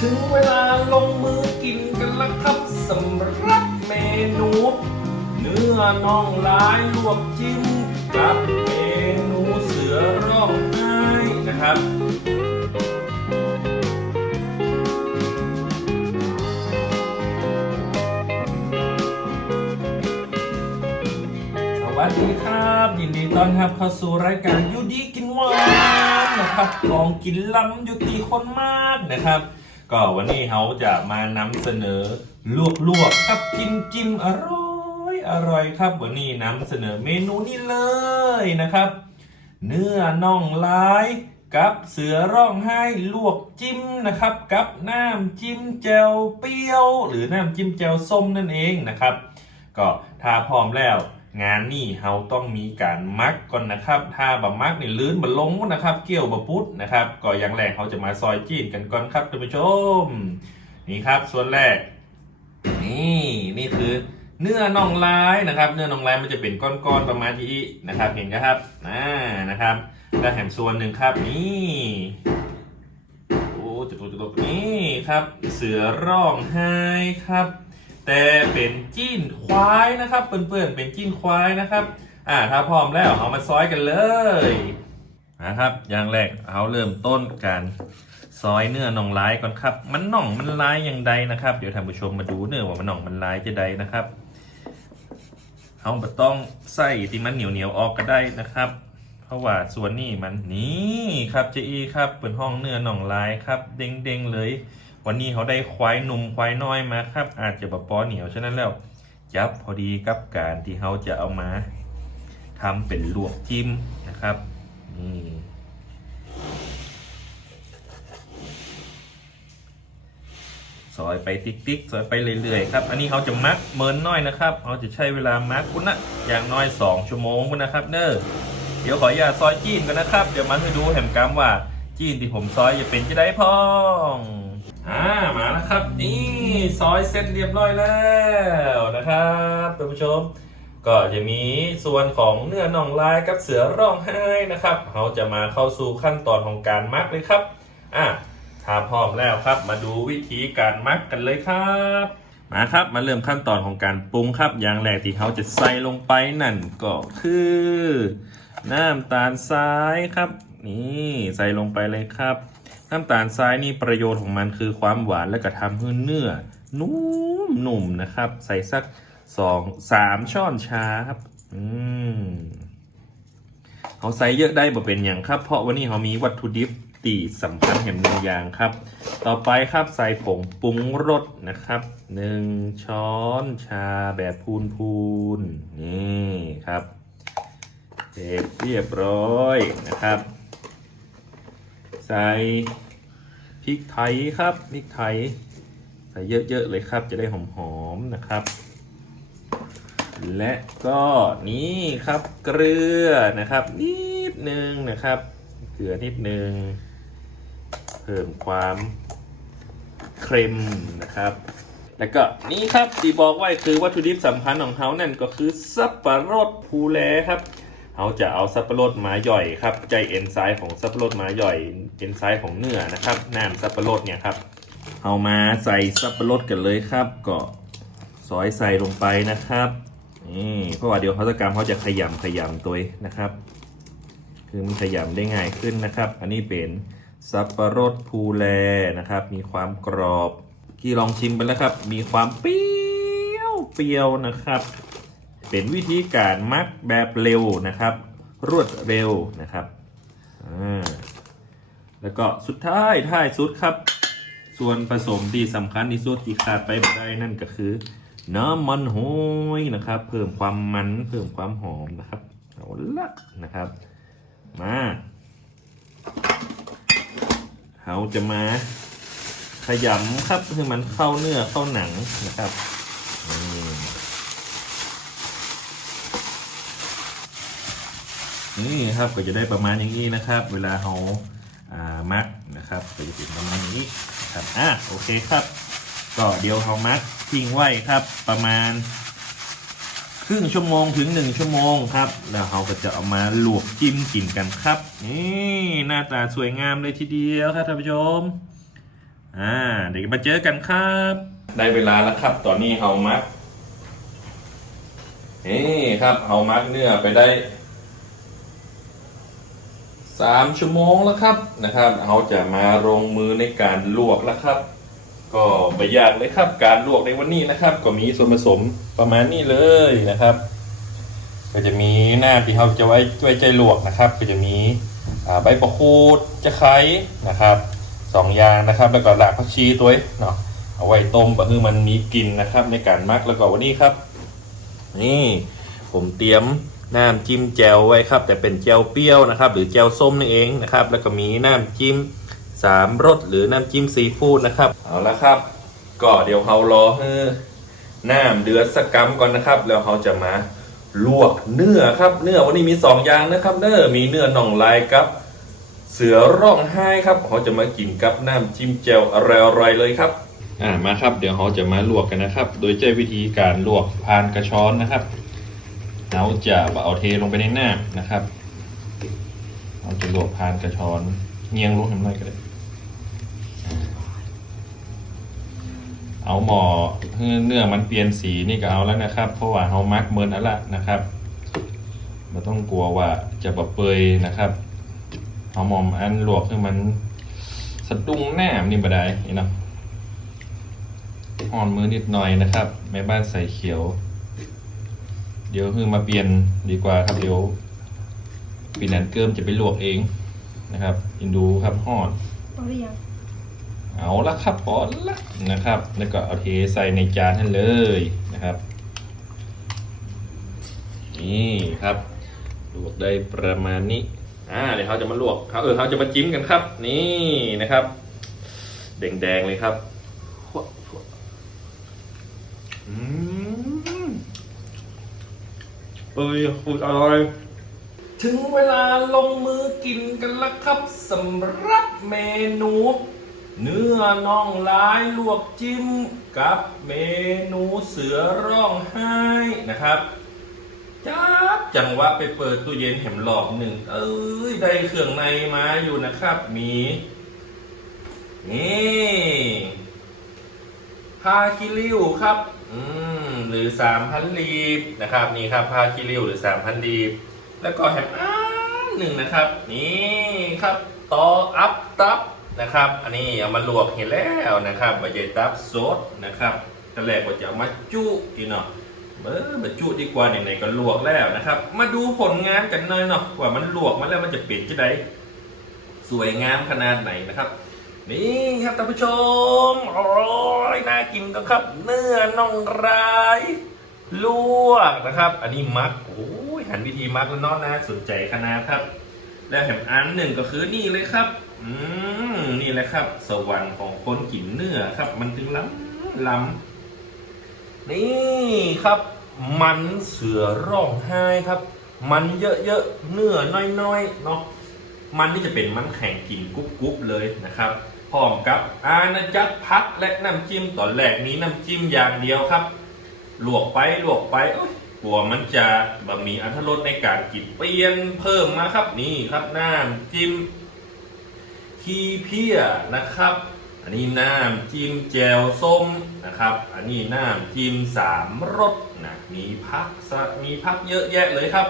ถึงเวลาลงมือกินกันแล้วครับสำหรับเมนู เนื้อน่องลายลวกจิ้มกับเมนูเสือร้องไห้นะครับสวัสดีครับ ยินดีต้อนรับเข้าสู่รายการยูดีกินหวานนะครับของกินล้ำยุติคนมากนะครับ ก็วันนี้เขาจะมานำเสนอลวกลวกกับจิ้มจิ้มอร่อยอร่อยครับ วันนี้นำเสนอเมนูนี้เลยนะครับ เนื้อน่องลายกับเสือร้องไห้ลวกจิ้มนะครับ กับน้ำจิ้มแจ่วเปรี้ยว หรือน้ำจิ้มแจ่วส้มนั่นเองนะครับ ก็ถ้าพร้อมแล้ว งานนี่เฮาต้องมีการมักก่อนนะครับ ถ้าบะมักนี่ลื่นบะลงนะครับ เกี่ยวบะพุดนะครับ ก็อย่างแรกเขาจะมาซอยจีนกันก่อนครับท่านผู้ชม นี่ครับส่วนแรก นี่นี่คือเนื้อน่องลายนะครับ เนื้อน่องลายมันจะเป็นก้อนๆประมาณนี้นะครับเห็นนะครับอ่านะครับแล้วแถมส่วนหนึ่งครับนี่โอ้จุดๆๆนี่ครับ เสือร้องไห้ครับ แต่เป็นจิ้นควายนะครับเปื่อนๆเป็นจิ้นควายนะครับอ่าถ้าพร้อมแล้วเอามาซอยกันเลยนะครับอย่างแรกเอาเริ่มต้นการซอยเนื้อน่องลายก่อนครับ มันน่องมันลายอย่างใดนะครับ เดี๋ยวท่านผู้ชมมาดูเนื้อว่ามันน่องมันลายจะใดนะครับเอาไม่ต้องใส่ที่มันเหนียวเหนียวๆออกก็ได้นะครับ เพราะว่าส่วนนี้มันนี่ครับเจอีครับเป็นห้องเนื้อน่องลายครับ เด้งๆเลย วันนี้เขาได้ควายหนุ่มควายน้อยมาครับ อาจจะแบบปอเหนียวฉะนั้นแล้วจับพอดีกับการที่เขาจะเอามาทำเป็นลวกจิ้มนะครับนี่ซอยไปติ๊กๆซอยไปเรื่อยๆครับ อันนี้เขาจะมักเมินน้อยนะครับเขาจะใช้เวลามักคุณนะอย่างน้อย 2 ชั่วโมงคุณนะครับ เนอะเดี๋ยวขออย่าซอยจีนกันนะครับ เดี๋ยวมาให้ดูแหมกรรมว่าจีนที่ผมซอยจะเป็นจะได้พอง อ่ามาแล้วครับ นี่ซอยเสร็จเรียบร้อยแล้วนะครับท่านผู้ชม ก็จะมีส่วนของเนื้อน่องลายกับเสือร้องไห้นะครับเราจะมาเข้าสู่ขั้นตอนของการมักเลยครับอะถ้าพร้อมแล้วครับ มาดูวิธีการมักกันเลยครับมาครับมาเริ่มขั้นตอนของการปรุงครับอย่างแรกที่เขาจะใส่ลงไปนั่นก็คือ น้ำตาลทรายครับ นี่ใส่ลงไปเลยครับ น้ำตาลทรายนี่ประโยชน์ของมันคือความหวานและก็ทำให้เนื้อ นุ่มหนุ่มนะครับ ใส่สักสองสามช้อนชาครับอืมเขาใส่เยอะได้บ่เป็นอย่างครับ เพราะวันนี้เขามีวัตถุดิบตีสำคัญแห่งหนึ่งอย่างครับ ต่อไปครับใส่ผงปรุงรสนะครับหนึ่งช้อนชาแบบพูนพูนๆนี่ครับเสร็จเรียบร้อยนะครับ ใส่พริกไทยครับพริกไทย ใส่เยอะๆเลยครับ จะได้หอมๆนะครับ และก็นี่ครับเกลือนะครับ นิดนึงนะครับ เกลือนิดนึง เพิ่มความเค็มนะครับแล้วก็นี่ครับที่บอกไว้คือวัตถุดิบสำคัญของเขานั่นก็คือสับปะรดภูแลครับ เขาจะเอาสับปะรดมาย่อยครับใจเอนไซม์ของสับปะรดมาย่อยเอนไซม์ของเนื้อนะครับน้ำสับปะรดเนี่ยครับเอามาใส่สับปะรดกันเลยครับ ก็ซอยใส่ลงไปนะครับนี่เพราะว่าเดี๋ยวเขาจะกรรมเขาจะขยำขยำตัวนะครับ คือมันขยำได้ง่ายขึ้นนะครับ อันนี้เป็นสับปะรดภูแลนะครับ มีความกรอบที่ลองชิมไปแล้วครับ มีความเปรี้ยวเปรี้ยวนะครับ เป็นวิธีการมักแบบเร็วนะครับ รวดเร็วนะครับอ่าแล้วก็สุดท้ายท้ายสุดครับ ส่วนผสมที่สำคัญที่สุดที่ขาดไปไม่ได้นั่นก็คือ น้ำมันหอยนะครับ เพิ่มความมันเพิ่มความหอมนะครับเอาละนะครับ มาเราจะมาขยำครับให้มันเข้าเนื้อเข้าหนังนะครับอืม นี่ครับก็จะได้ประมาณอย่างนี้นะครับ เวลาเราอ่ามักนะครับก็จะเป็นประมาณอย่างนี้ครับอะโอเคครับ ก็เดี๋ยวเรามักทิ้งไว้ครับประมาณครึ่งชั่วโมงถึงหนึ่งชั่วโมงครับ แล้วเราก็จะเอามาลวกจิ้มกินกันครับ นี่หน้าตาสวยงามเลยทีเดียวครับท่านผู้ชมอ่าเดี๋ยวมาเจอกันครับ ได้เวลาแล้วครับ ตอนนี้เฮามักนี่ครับเฮามักเนื้อไปได้ สามชั่วโมงแล้วครับนะครับเฮาจะมาลงมือในการลวกแล้วครับ ก็ไม่ยากเลยครับการลวกในวันนี้นะครับ ก็มีส่วนผสมประมาณนี้เลยนะครับ ก็จะมีหน้าที่เขาจะไว้ไว้ใจลวกนะครับ ก็จะมีใบประคูดจะไคร้นะครับสองอย่างนะครับ แล้วก็รากผักชีตัวเนาะเอาไว้ต้มเพื่อมันมีกลิ่นนะครับ ในการมักแล้วก็วันนี้ครับ นี่ผมเตรียม น้ำจิ้มแจ่วไว้ครับ แต่เป็นแจ่วเปรี้ยวนะครับ หรือแจ่วส้มนั่นเองนะครับ แล้วก็มีน้ำจิ้มสามรสหรือน้ำจิ้มซีฟู้ดนะครับ เอาละครับ ก็เดี๋ยวเรารอให้น้ำเดือดสักกัมก่อนนะครับ แล้วเราจะมาลวกเนื้อครับ เนื้อวันนี้มีสองอย่างนะครับ เนื้อมีเนื้อน่องลายกับ เสือร้องไห้ครับเขาจะมากินกับน้ำจิ้มแจ่วอร่อยๆเลยครับอ่ามาครับเดี๋ยวเขาจะมาลวกกันนะครับ โดยใช้วิธีการลวกผ่านกระชอนนะครับ เราจะเอาเทลงไปในหน้ำนะครับเราจะลวกผ่านกระชอนเงียงลงให้มันหน่อยก็ได้ เอาหมอเนื้อมันเปลี่ยนสีนี่ก็เอาแล้วนะครับ เพราะว่าเฮามักเมินแล้วละนะครับไม่ต้องกลัวว่าจะแบะเปยนะครับเอาหมอมอันลวกให้มันสะดุ้งแนมนี่บ่ได้นี่เนาะอ่อนมือนิดหน่อยนะครับแม่บ้านใส่เขียว เดี๋ยวคือมาเปลี่ยนดีกว่าครับเดี๋ยวปีนันเกิมจะไปลวกเองนะครับอินดูครับห่อนเอาหรือยังเอาละครับพอละนะครับ แล้วก็เอาเทใส่ในจานให้เลยนะครับ นี่ครับ ลวกได้ประมาณนี้อ่าเดี๋ยวเขาจะมาลวกเขาเออเขาจะมาจิ้มกันครับ นี่นะครับ แดงๆเลยครับอืม เอ้ยพูดอร่อย ถึงเวลาลงมือกินกันแล้วครับสำหรับเมนู เนื้อน่องลายลวกจิ้มกับเมนูเสือร้องไห้นะครับจับจังหวะไปเปิดตู้เย็นแหมหลอบหนึ่ง เอ้ยได้เครื่องในมาอยู่นะครับ มีนี่พาคิริวครับ อืม หรือสามพันลีบนะครับนี่ครับพาคิริวหรือสามพันลีบ แล้วก็แฮมอันหนึ่งนะครับ นี่ครับต่ออัพตับนะครับ อันนี้เอามาลวกเห็นแล้วนะครับใบใยตับสดนะครับตอนแรกว่าจะเอามาจุอีเนาะเออมาจุดีกว่าไหนๆก็ลวกแล้วนะครับ มาดูผลงานกันหน่อยเนาะว่ามันลวกมาแล้วมันจะเปลี่ยนจะไดสวยงามขนาดไหนนะครับ นี่ครับท่านผู้ชมโอ้ยน่ากินก็ครับ เนื้อน่องรายลวกนะครับ อันนี้มักโอ้ยหันวิธีมักแล้วน้อน่าสนใจขนาดครับ แล้วแถมอันหนึ่งก็คือนี่เลยครับ อืมนี่แหละครับ สวรรค์ของคนกินเนื้อครับ มันถึงล้ำล้ำนี่ครับ มันเสือร้องไห้ครับ มันเยอะๆเนื้อน้อยๆเนาะมันนี่จะเป็นมันแข็งกินกรุบๆเลยนะครับ พร้อมกับอาณาจักรพักและน้ำจิ้มตอนแรกมีน้ำจิ้มอย่างเดียวครับ ลวกไปลวกไปเอ้ยกลัวมันจะบะมีอัธรสในการกินเปลี่ยนเพิ่มมาครับนี่ครับน้ำจิ้มขี้เพี้ยนะครับ อันนี้น้ำจิ้มแจวส้มนะครับ อันนี้น้ำจิ้มสามรสนะมีพักสมีพักเยอะแยะเลยครับ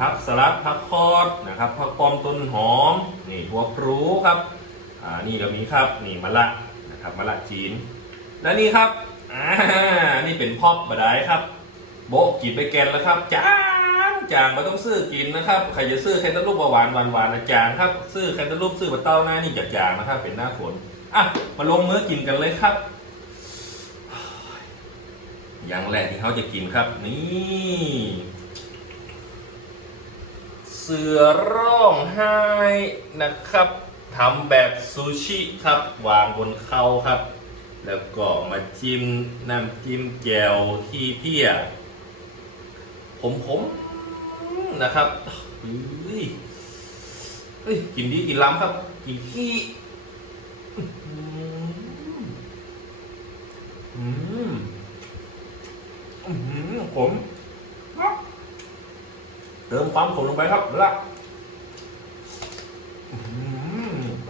พักสลัดพักคอดนะครับพักปอมต้นหอมนี่หัวพลูครับ อ่านี่เรามีครับนี่มะละนะครับมะละจีน และนี่ครับอ่านี่เป็นพอบบดายครับโบะกินไปแกนแล้วครับจางจางม่ต้องซื้อกินนะครับใครจะซื้อแคนตาลูปหวานหวานหวานนะจางครับซื้อแคนตาลูปซื้อบะเต้าหน้านี่จะจางนะครับเป็นหน้าฝนอะมาลงมือกินกันเลยครับอย่างแรกที่เขาจะกินครับ นี่เสือร้องไห้นะครับ ทำแบบซูชิครับวางบนเข่าครับ แล้วก็มาจิ้มน้ำจิ้มแจ่วที่เพี้ยผมผมๆนะครับเฮ้ยเฮ้ยกินดีกินล้ำครับ กินขี้อื้อหืออืมอืมผมเติมความขมลงไปครับละ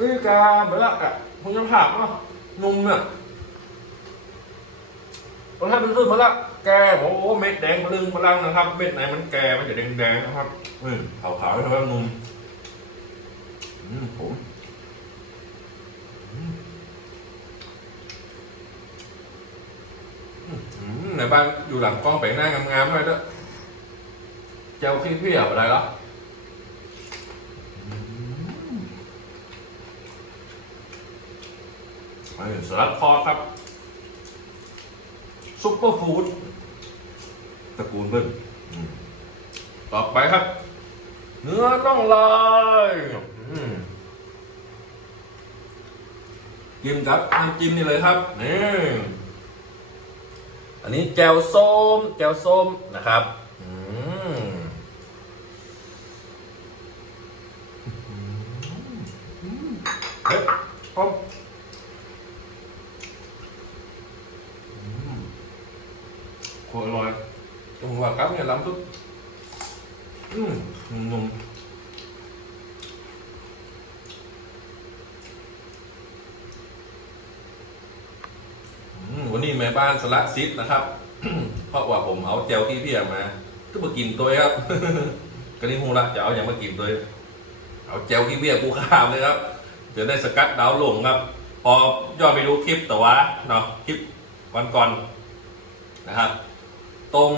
อืมเอ้ยกาเบละอะคุณจะผักเนาะนุ่มเนี่ยตอนท่าเป็นซื้อมาละแกบอกโอ้เม็ดแดงพลึงพลังนะครับ เม็ดไหนมันแกมันจะแดงๆนะครับอืมขาวๆให้ทำให้นุ่มอืมผมในบ้านอยู่หลังกล้องไปงหน้างามๆหน่อยเด้อเจ้าขี้เพี้ยอะไรล่ะอันนี้ สลัดคอครับ ซุปเปอร์ฟู้ดตระกูลเบิ้ลอืมต่อไปครับ เนื้อน่องลายอืมกินครับน้ำจิ้มนี่เลยครับนี่อันนี้แจ่วส้ม แจ่วส้มนะครับอืมเฮ้ยพร้อม โคตรอร่อยตรงหัวกับเน้ำทุกอืมนุ่มวันนี้แม่บ้านสละซิดนะครับ เพราะว่าผมเอาเจลที่พี่มาก็มากินตัวครับก็นี่ฮูละจะเอาอย่างมากินตัวเอาเจลที่เบี้ยกูข้ามเลยครับจะได้สกัดดาวลงครับ พอย่อไปดูคลิปแต่ว่าเนาะคลิปวันก่อนนะครับต้ม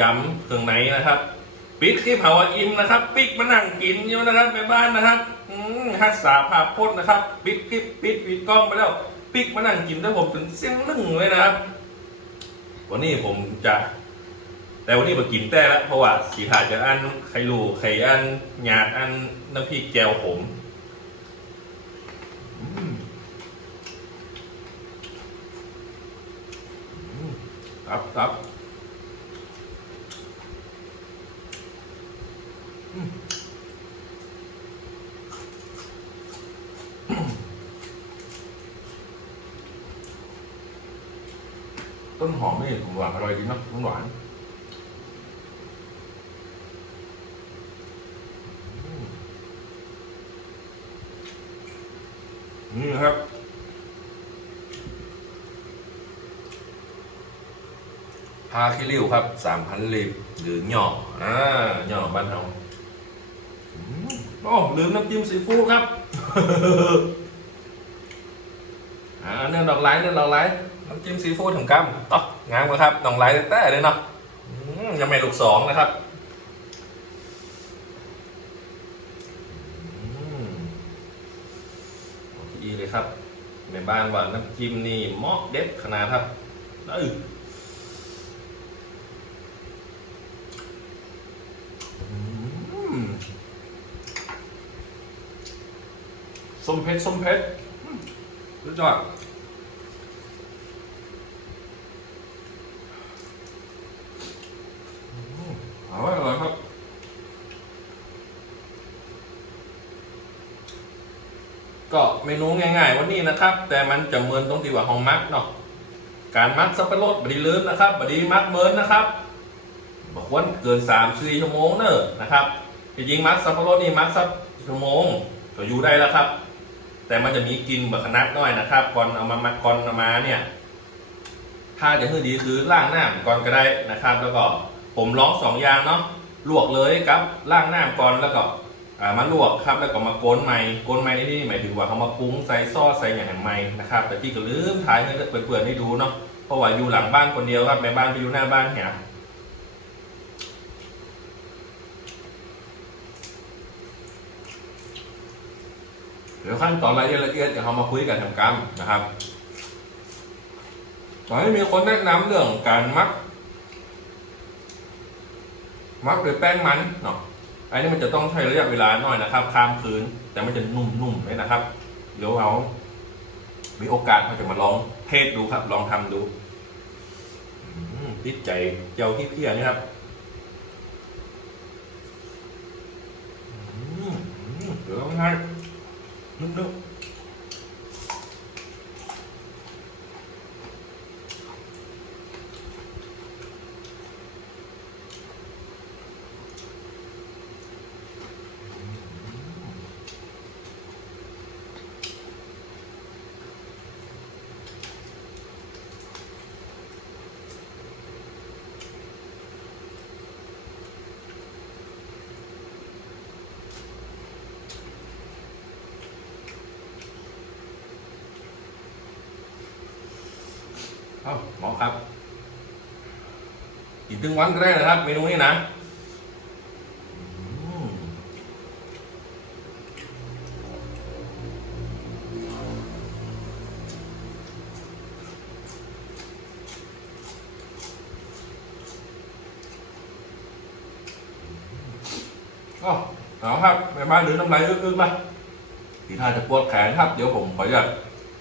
ยำเครื่องในนะครับปิดที่เผาอิ่มนะครับ ปิกมานั่งกินอยู่นะครับในบ้านนะครับฮักษาภาพพจน์นะครับ ปิดคลิปปิดปิดกล้องไปแล้ว ปิกมานั่งกินแล้วผมถึงเสียงนึ่งเลยนะครับ วันนี้ผมจะ แต่วันนี้มากินแต่ละเพราะว่าสีหาจะอันไข่ลูไข่อันหยาดอันน้ำพริกแกวผมครับครับ ต้นหอมนี่ผมหวานอร่อยดีเนาะมันหวานนี่ครับพาคิริวครับสามพันลิบหรือหย่ออ่าหย่อบ้านเรา โอ้ลืมน้ำจิ้มซีฟู้ดครับอ่าเนื้อดอกไม้เนื้อดอกไม้น้ำจิ้มซีฟู้ดของกัมต่องามกว่าครับดอกไม้แต่เลยเนาะยังไม่ลูกสองนะครับอืมโอเคเลยครับในบ้านว่าน้ำจิ้มนี่เหมาะเด็ดขนาดครับเอ้ยอืม ส้มเพชรส้มเพชรอืมสุดยอดอร่อยอร่อยครับก็เมนูง่ายๆวันนี้นะครับ แต่มันจะเมินตรงที่ว่าห้องมักเนาะการมักสับปะรดบดีลืมนะครับบดีมักเมินนะครับบอกว่าเกินสามสี่ชั่วโมงเนอะนะครับจริงๆมักสับปะรดนี่มักสักชั่วโมงก็อยู่ได้แล้วครับ แต่มันจะมีกินแบบขนัดน่อยนะครับก่อนเอามามักก่อนเอามาเนี่ย ถ้าจะให้ดีคือล่างหน้าก่อนก็ได้นะครับ แล้วก็ผมร้องสองอย่างเนาะลวกเลยครับล่างหน้าก่อนแล้วก็มาลวกครับแล้วก็มาโกนใหม่โกนใหม่นี่หมายถึงว่าเขามาปรุงใส่ซอสใส่อย่างใหม่นะครับ แต่ที่ก็ลืมถ่ายให้เพื่อนๆได้ดูเนาะเพราะว่าอยู่หลังบ้านคนเดียวครับแม่บ้านไปอยู่หน้าบ้านเนี่ย เดี๋ยวขั้นตอนรายละเอียดเดี๋ยวเรามาคุยกันทำกรรมนะครับตอนนี้มีคนแนะนำเรื่องการมัก มักด้วยแป้งมันเนาะอันนี้มันจะต้องใช้ระยะเวลาหน่อยนะครับข้ามคืน แต่มันจะนุ่มๆเลยนะครับ เดี๋ยวเอามีโอกาสเราจะมาลองเทสดูครับ ลองทำดูติดใจเจ้าที่เพี้ยนี่ครับเดี๋ยวง่ายนุ่ม ๆ เอ้าหมอครับกินถึงวันก็ได้นะครับ เมนูนี้นะอืมอ๋อเอาครับแม่บ้านหรือน้ำลายอึกๆมาทีท่าจะปวดแขนครับ เดี๋ยวผมขอจะ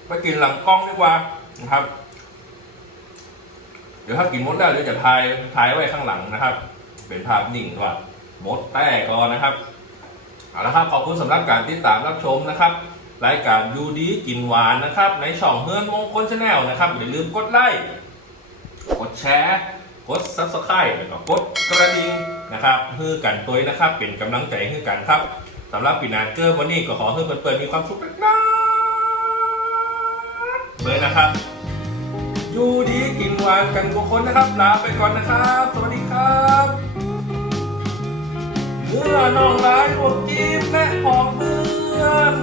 ไปกินหลังกล้องดีกว่านะครับ เดี๋ยวถ้ากินมดได้เดี๋ยวจะถ่ายถ่ายไว้ข้างหลังนะครับ เป็นภาพนิ่งว่ามดแต้ก่อนนะครับเอาละครับขอบคุณสำหรับการติดตามรับชมนะครับ รายการยูดีกินหวานนะครับ ในช่องเฮือนมงคลชาแนลนะครับอย่าลืมกดไลค์กดแชร์กดซับสไครต์แล้วก็กดกระดิ่งนะครับเพื่อกันตัวนะครับ เป็นกำลังใจให้กันครับสำหรับปีนาเกอร์วันนี้ก็ขอให้เพื่อนๆมีความสุขนะเลยนะครับ อยู่ดีกินหวานกันทุกคนนะครับ ลาไปก่อนนะครับ สวัสดีครับเมื่อน้องร้ายรวมจีบและของเพื่อน